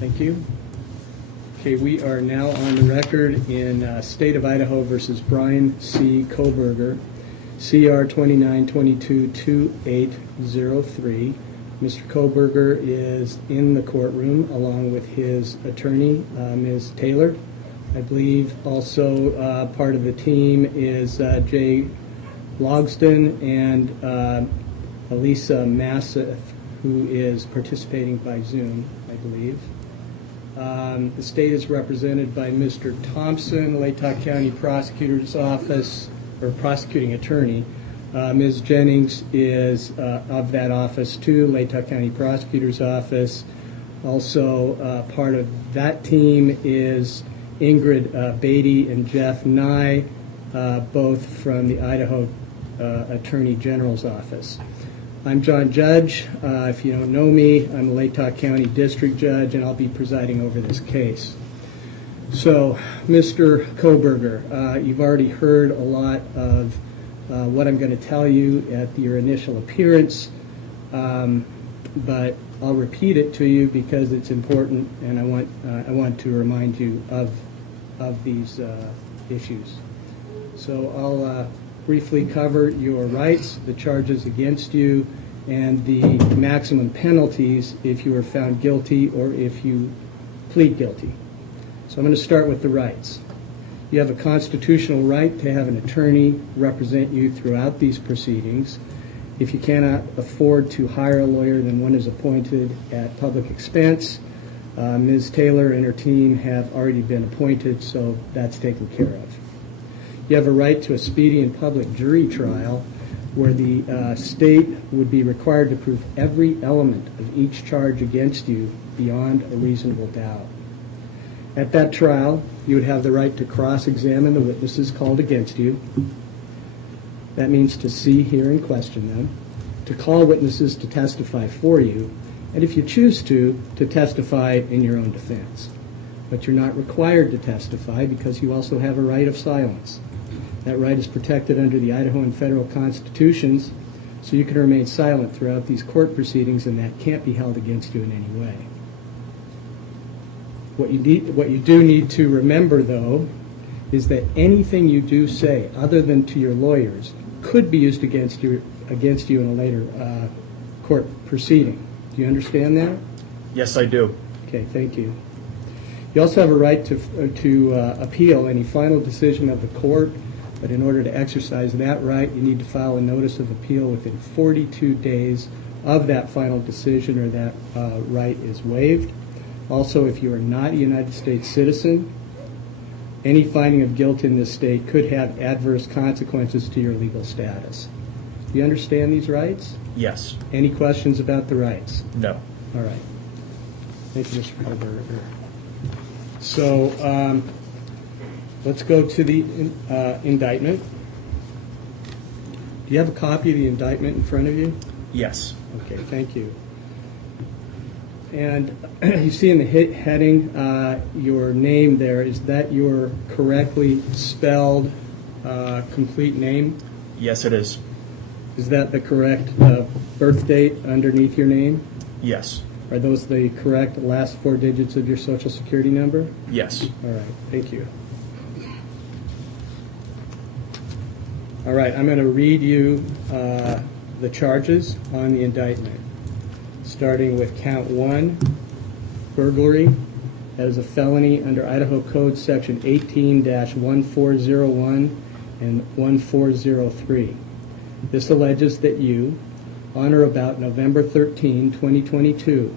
Thank you. Okay, we are now on the record in State of Idaho versus Bryan C. Kohberger, CR 2922-2803. Mr. Kohberger is in the courtroom along with his attorney, Ms. Taylor. I believe also part of the team is Jay Logston and Elisa Massif, who is participating by Zoom, I believe. The state is represented by Mr. Thompson, Latah County Prosecutor's Office, or Prosecuting Attorney. Ms. Jennings is of that office too, Latah County Prosecutor's Office. Also part of that team is Ingrid Beatty and Jeff Nye, both from the Idaho Attorney General's Office. I'm John Judge. If you don't know me, I'm a Latah County District Judge, and I'll be presiding over this case. So, Mr. Kohberger, you've already heard a lot of what I'm going to tell you at your initial appearance, but I'll repeat it to you because it's important, and I want to remind you of these issues. So I'll briefly cover your rights, the charges against you, and the maximum penalties if you are found guilty or if you plead guilty. So I'm going to start with the rights. You have a constitutional right to have an attorney represent you throughout these proceedings. If you cannot afford to hire a lawyer, then one is appointed at public expense. Ms. Taylor and her team have already been appointed, so that's taken care of. You have a right to a speedy and public jury trial where the state would be required to prove every element of each charge against you beyond a reasonable doubt. At that trial, you would have the right to cross-examine the witnesses called against you. That means to see, hear, and question them, to call witnesses to testify for you, and if you choose to testify in your own defense. But you're not required to testify because you also have a right of silence. That right is protected under the Idaho and federal constitutions, so you can remain silent throughout these court proceedings, and that can't be held against you in any way. What you do need to remember, though, is that anything you do say, other than to your lawyers, could be used against you in a later court proceeding. Do you understand that? Yes, I do. Okay, thank you. You also have a right to appeal any final decision of the court, but in order to exercise that right, you need to file a notice of appeal within 42 days of that final decision, or that right is waived. Also, if you are not a United States citizen, any finding of guilt in this state could have adverse consequences to your legal status. Do you understand these rights? Yes. Any questions about the rights? No. All right. Thank you, Mr. Kohberger. So let's go to the indictment. Do you have a copy of the indictment in front of you? Yes. Okay, thank you. And you see in the heading your name there. Is that your correctly spelled complete name? Yes, it is. Is that the correct birth date underneath your name? Yes. Are those the correct last 4 digits of your Social Security number? Yes. All right, thank you. All right, I'm going to read you the charges on the indictment, starting with count 1, burglary. That is a felony under Idaho Code Section 18-1401 and 1403. This alleges that you, on or about November 13, 2022,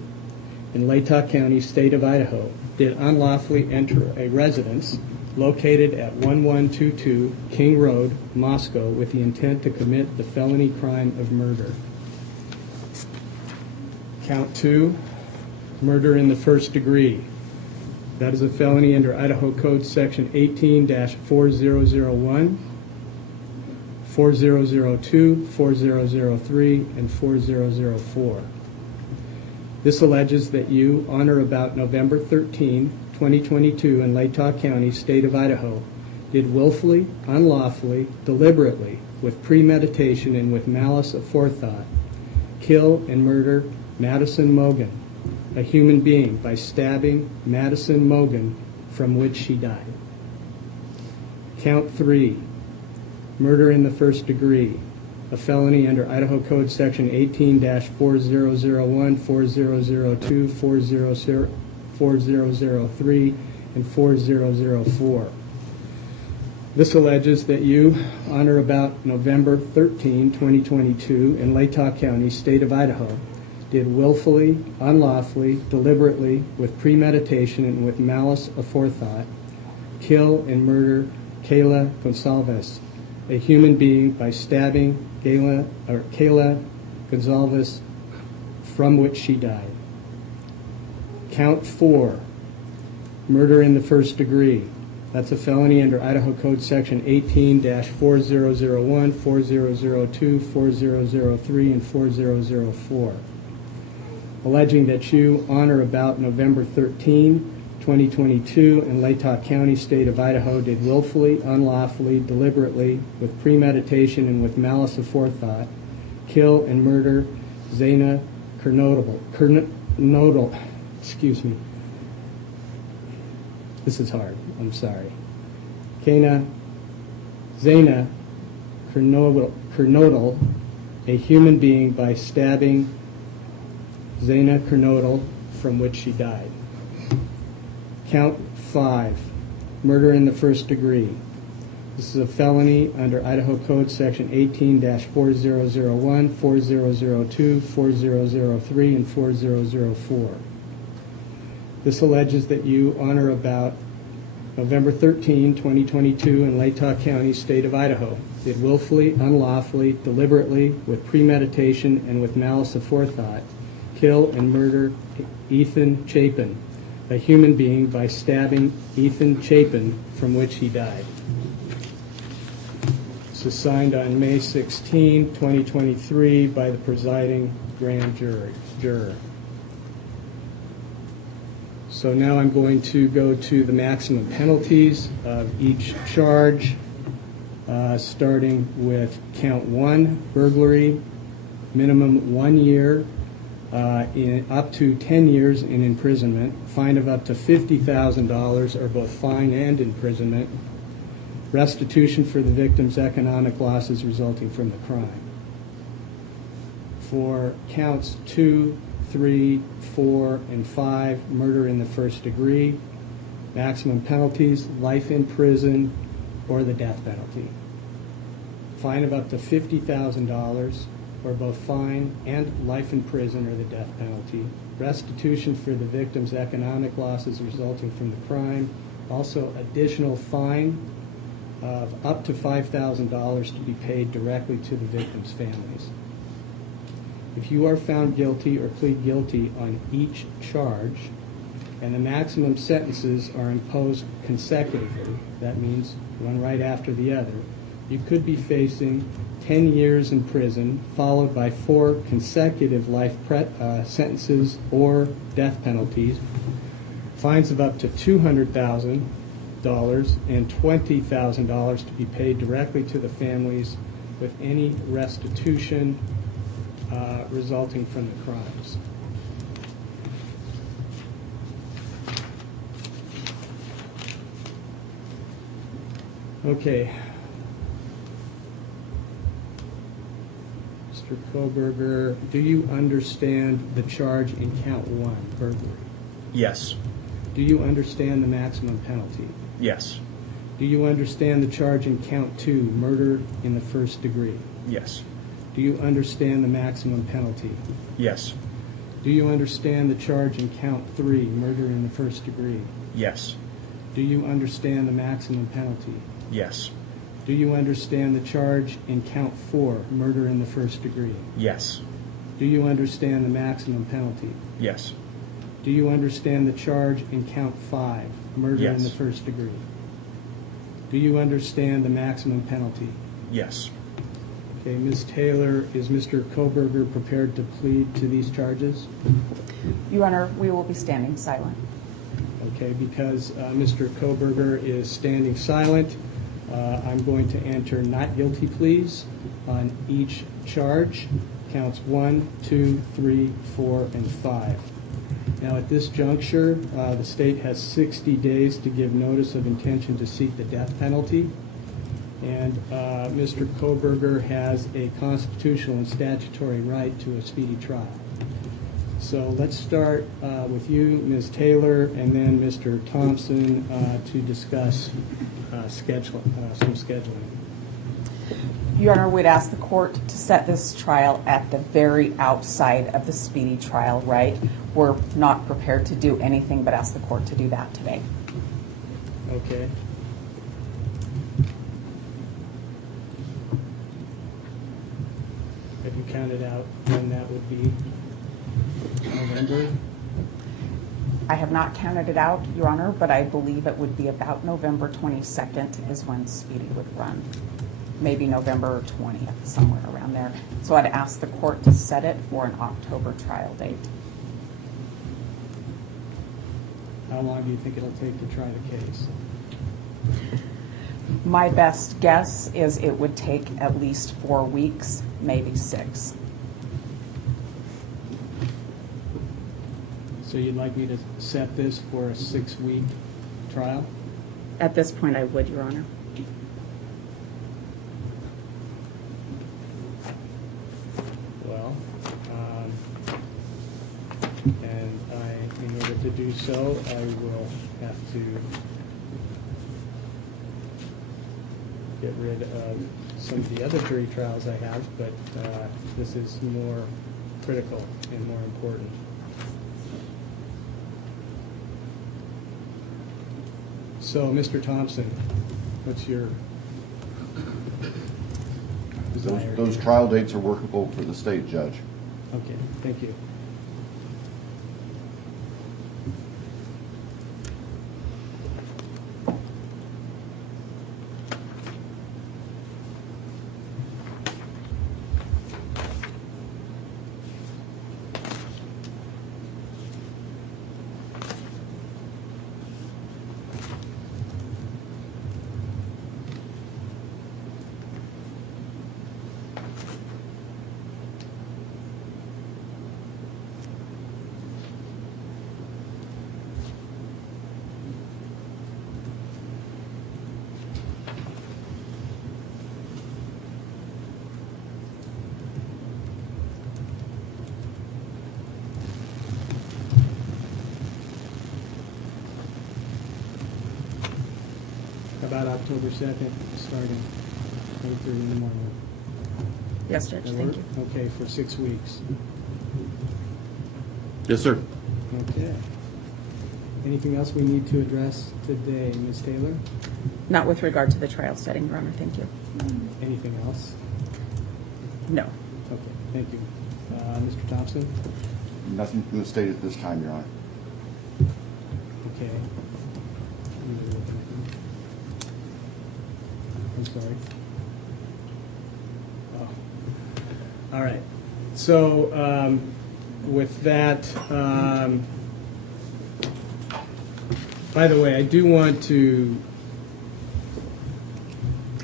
in Latah County, State of Idaho, did unlawfully enter a residence located at 1122 King Road, Moscow, with the intent to commit the felony crime of murder. Count 2, murder in the first degree. That is a felony under Idaho Code Section 18-4001, 4002, 4003, and 4004. This alleges that you, on or about November 13, 2022, in Latah County, State of Idaho, did willfully, unlawfully, deliberately, with premeditation and with malice aforethought, kill and murder Madison Mogan, a human being by stabbing Madison Mogan, from which she died. Count 3, murder in the first degree, a felony under Idaho Code Section 18-4001, 4002, 4003, and 4004. This alleges that you, on or about November 13, 2022, in Latah County, state of Idaho, did willfully, unlawfully, deliberately, with premeditation and with malice aforethought, kill and murder Kayla Gonsalves, a human being, by stabbing Kayla Gonsalves, from which she died. Count 4, murder in the first degree. That's a felony under Idaho Code Section 18-4001, 4002, 4003, and 4004. Alleging that you, on or about November 13, 2022, in Latah County, state of Idaho, did willfully, unlawfully, deliberately, with premeditation and with malice aforethought, kill and murder Zayna Kernodal, excuse me. This is hard, I'm sorry. Zayna Kernodal, a human being, by stabbing Zayna Kernodal, from which she died. Count 5, murder in the first degree. This is a felony under Idaho Code Section 18-4001, 4002, 4003, and 4004. This alleges that you, on or about November 13, 2022, in Latah County, state of Idaho, did willfully, unlawfully, deliberately, with premeditation and with malice aforethought, kill and murder Ethan Chapin, a human being, by stabbing Ethan Chapin, from which he died. This is signed on May 16, 2023, by the presiding grand juror. So now I'm going to go to the maximum penalties of each charge, starting with count 1, burglary, minimum 1 year, up to 10 years in imprisonment, fine of up to $50,000 or both fine and imprisonment, restitution for the victim's economic losses resulting from the crime. For counts 2, 3, 4, and 5, murder in the first degree, maximum penalties, life in prison or the death penalty. Fine of up to $50,000 or both fine and life in prison or the death penalty. Restitution for the victim's economic losses resulting from the crime. Also additional fine of up to $5,000 to be paid directly to the victim's families. If you are found guilty or plead guilty on each charge, and the maximum sentences are imposed consecutively, that means one right after the other, you could be facing 10 years in prison, followed by 4 consecutive life sentences or death penalties, fines of up to $200,000 and $20,000 to be paid directly to the families, with any restitution resulting from the crimes. Okay. Mr. Kohberger, do you understand the charge in count 1, burglary? Yes. Do you understand the maximum penalty? Yes. Do you understand the charge in count 2, murder in the first degree? Yes. Do you understand the maximum penalty? Yes. Do you understand the charge in count 3, murder in the first degree? Yes. Do you understand the maximum penalty? Yes. Do you understand the charge in count 4, murder in the first degree? Yes. Do you understand the maximum penalty? Yes. Do you understand the charge in count 5, murder in the first degree? Do you understand the maximum penalty? Yes. Okay, Ms. Taylor, is Mr. Kohberger prepared to plead to these charges? Your Honor, we will be standing silent. Okay, because Mr. Kohberger is standing silent, I'm going to enter not guilty pleas on each charge, counts 1, 2, 3, 4, and 5. Now, at this juncture, the state has 60 days to give notice of intention to seek the death penalty. And Mr. Kohberger has a constitutional and statutory right to a speedy trial. So let's start with you, Ms. Taylor, and then Mr. Thompson to discuss some scheduling. Your Honor, we'd ask the court to set this trial at the very outside of the speedy trial right. We're not prepared to do anything but ask the court to do that today. Okay. Have you counted out when that would be? November? I have not counted it out, Your Honor, but I believe it would be about November 22nd is when speedy would run. Maybe November 20th, somewhere around there. So I'd ask the court to set it for an October trial date. How long do you think it'll take to try the case? My best guess is it would take at least 4 weeks, maybe 6. So you'd like me to set this for a 6-week trial? At this point, I would, Your Honor. Well, and in order to do so, I will have to get rid of some of the other jury trials I have, but this is more critical and more important. So, Mr. Thompson, what's your desire? Those trial dates are workable for the state, Judge. Okay, thank you. About October 2nd, starting 8:30 in the morning. Yes, Judge, That thank work? you. Okay, for 6 weeks. Yes, sir. Okay. Anything else we need to address today, Ms. Taylor? Not with regard to the trial setting, Your Honor, thank you. Anything else? No. Okay, thank you. Mr. Thompson? Nothing from the state at this time, Your Honor. Okay. I'm sorry. Oh. All right. So with that, by the way, I do want to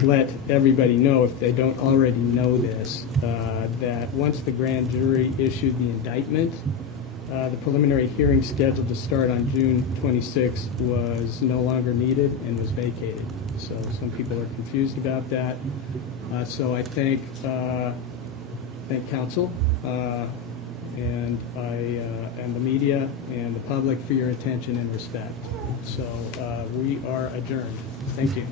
let everybody know, if they don't already know this, that once the grand jury issued the indictment, the preliminary hearing scheduled to start on June 26 was no longer needed and was vacated. So some people are confused about that. So I thank counsel and the media and the public for your attention and respect. So we are adjourned. Thank you.